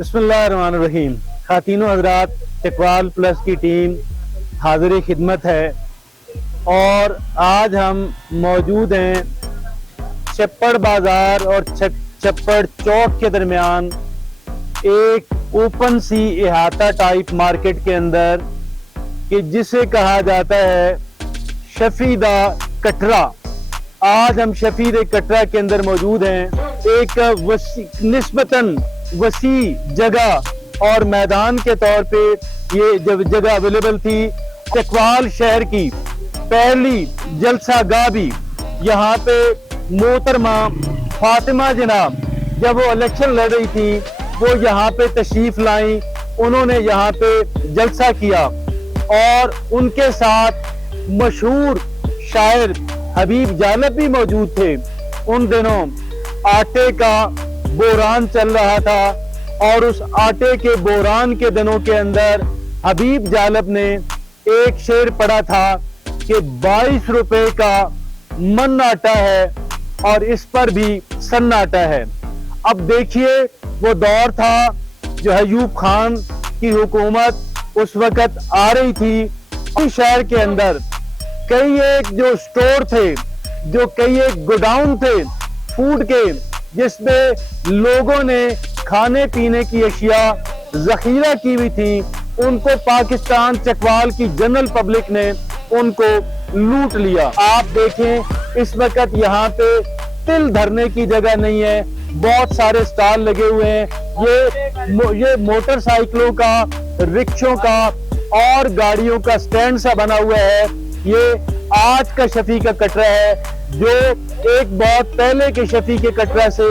बिस्मिल्लाहिर्रहमानिर्रहीम। खातीनो हजरात, इकबाल प्लस की टीम हाजिर खिदमत है और आज हम मौजूद हैं छप्पड़ बाज़ार और छप्पड़ चौक के दरमियान एक ओपन सी इहाता टाइप मार्केट के अंदर कि जिसे कहा जाता है शफीदा कटरा। आज हम शफीद कटरा के अंदर मौजूद हैं। एक निस्बतन वसी जगह और मैदान के तौर पे ये जब जगह अवेलेबल थी, इकबाल शहर की पहली जलसा गाह भी यहाँ पे मोहतरमा फातिमा जनाब जब वो इलेक्शन लड़ रही थी वो यहाँ पे तशरीफ लाई, उन्होंने यहाँ पे जलसा किया और उनके साथ मशहूर शायर हबीब जालब भी मौजूद थे। उन दिनों आटे का बोरान चल रहा था और उस आटे के बोरान के दिनों के अंदर हबीब जालब ने एक शेर पढ़ा था कि 22 रुपए का मन आटा है और इस पर भी सन्नाटा है। अब देखिए वो दौर था जो अयूब खान की हुकूमत उस वक्त आ रही थी। इस शहर के अंदर कई एक जो स्टोर थे, जो कई एक गोडाउन थे फूड के, जिसमें लोगों ने खाने पीने की अशिया जखीरा की हुई थी, उनको पाकिस्तान चकवाल की जनरल पब्लिक ने उनको लूट लिया। आप देखें इस वक्त यहाँ पे तिल धरने की जगह नहीं है, बहुत सारे स्टॉल लगे हुए हैं। ये मोटरसाइकिलों का, रिक्शों का और गाड़ियों का स्टैंड सा बना हुआ है। ये आज का शफी का कटरा है जो एक बहुत पहले के शफी के कटरा से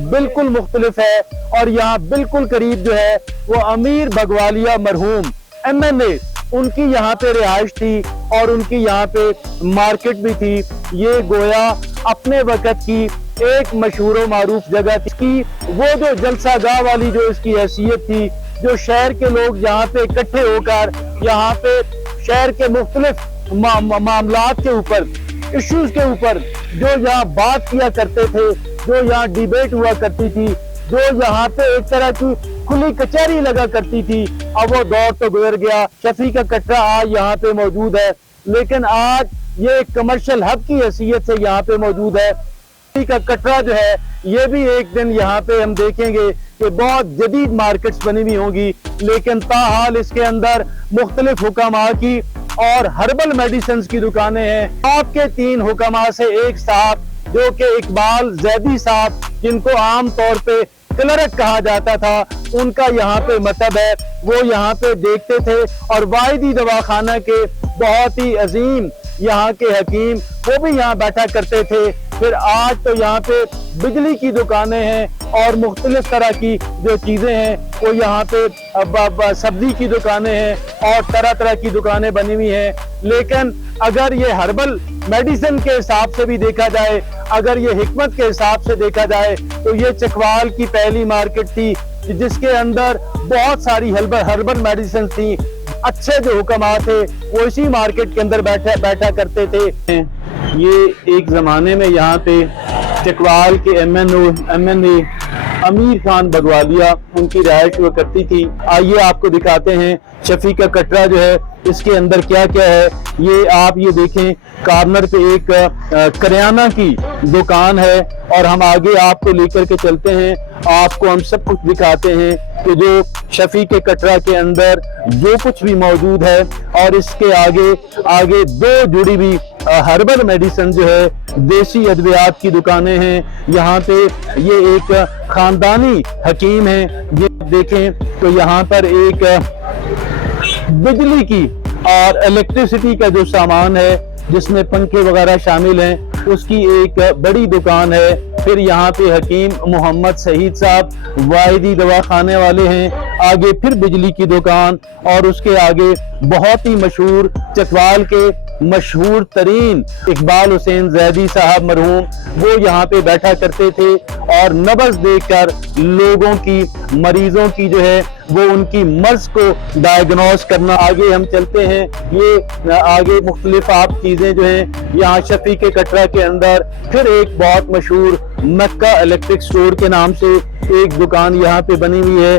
बिल्कुल मुख्तलिफ है। और यहाँ बिल्कुल करीब जो है वो अमीर बगवालिया मरहूम MNA, उनकी यहाँ पे रिहाइश थी और उनकी यहाँ पे मार्केट भी थी। ये गोया अपने वक्त की एक मशहूर व मारूफ जगह थी। वो जो जलसा गाह वाली जो इसकी हैसियत थी, जो शहर के लोग यहाँ पे इकट्ठे होकर यहाँ पे शहर के मुख्तलिफ मामलात के ऊपर, इश्यूज के ऊपर जो यहाँ बात किया करते थे, जो यहाँ डिबेट हुआ करती थी, जो यहाँ पे एक तरह की खुली कचहरी लगा करती थी, अब वो दौर तो गुजर गया। शफी का कटरा आज यहाँ पे मौजूद है, लेकिन आज ये एक कमर्शियल हब की हैसियत से यहाँ पे मौजूद है। शफी का कटरा जो है ये भी एक दिन यहाँ पे हम देखेंगे कि बहुत जदीद मार्केट्स बनी हुई होंगी, लेकिन ताहाल इसके अंदर मुख्तलिफ हुकामा की और हर्बल मेडिसिन की दुकानें हैं। आपके 3 हुकामा से एक साहब जो कि इकबाल जैदी साहब, जिनको आम तौर पे क्लर्क कहा जाता था, उनका यहाँ पे मतलब है वो यहाँ पे देखते थे और वाहिदी दवाखाना के बहुत ही अजीम यहाँ के हकीम वो भी यहाँ बैठा करते थे। फिर आज तो यहाँ पे बिजली की दुकानें हैं और मुख्तलिफ तरह की जो चीजें हैं वो यहाँ पे सब्जी की दुकानें हैं और तरह तरह की दुकानें बनी हुई हैं। लेकिन अगर ये हर्बल मेडिसिन के हिसाब से भी देखा जाए, अगर ये हिकमत के हिसाब से देखा जाए, तो ये चकवाल की पहली मार्केट थी जिसके अंदर बहुत सारी हर्बल मेडिसिन थी। अच्छे जो हुक्मा थे वो इसी मार्केट के अंदर बैठा करते थे। ये एक जमाने में यहाँ पे चकवाल के MNA अमीर खान बगवालिया उनकी रिहाइश हुआ करती थी। आइए आपको दिखाते हैं शफी का कटरा जो है इसके अंदर क्या क्या है। ये आप ये देखें, कॉर्नर पे एक करियाना की दुकान है और हम आगे आपको लेकर के चलते हैं, आपको हम सब कुछ दिखाते हैं कि जो शफी के कटरा के अंदर जो कुछ भी मौजूद है। और इसके आगे 2 जुड़ी हुई हर्बल मेडिसिन जो है, देसी अद्वियात की दुकानें हैं। यहाँ पे ये एक खानदानी हकीम है। ये देखें तो यहाँ पर एक बिजली की और इलेक्ट्रिसिटी का जो सामान है जिसमें पंखे वगैरह शामिल हैं, उसकी एक बड़ी दुकान है। फिर यहाँ पे हकीम मोहम्मद शहीद साहब वाहिदी दवाखाने वाले हैं। आगे फिर बिजली की दुकान और उसके आगे बहुत ही मशहूर चकवाल के मशहूर तरीन इकबाल हुसैन जैदी साहब मरहूम, वो यहाँ पे बैठा करते थे और नब्ज देखकर लोगों की, मरीजों की जो है वो उनकी मर्ज को डायग्नोस करना। आगे हम चलते हैं, ये आगे मुख्तलिफ आप चीजें जो हैं यहाँ शफी के कटरा के अंदर। फिर एक बहुत मशहूर मक्का इलेक्ट्रिक स्टोर के नाम से एक दुकान यहाँ पे बनी हुई है।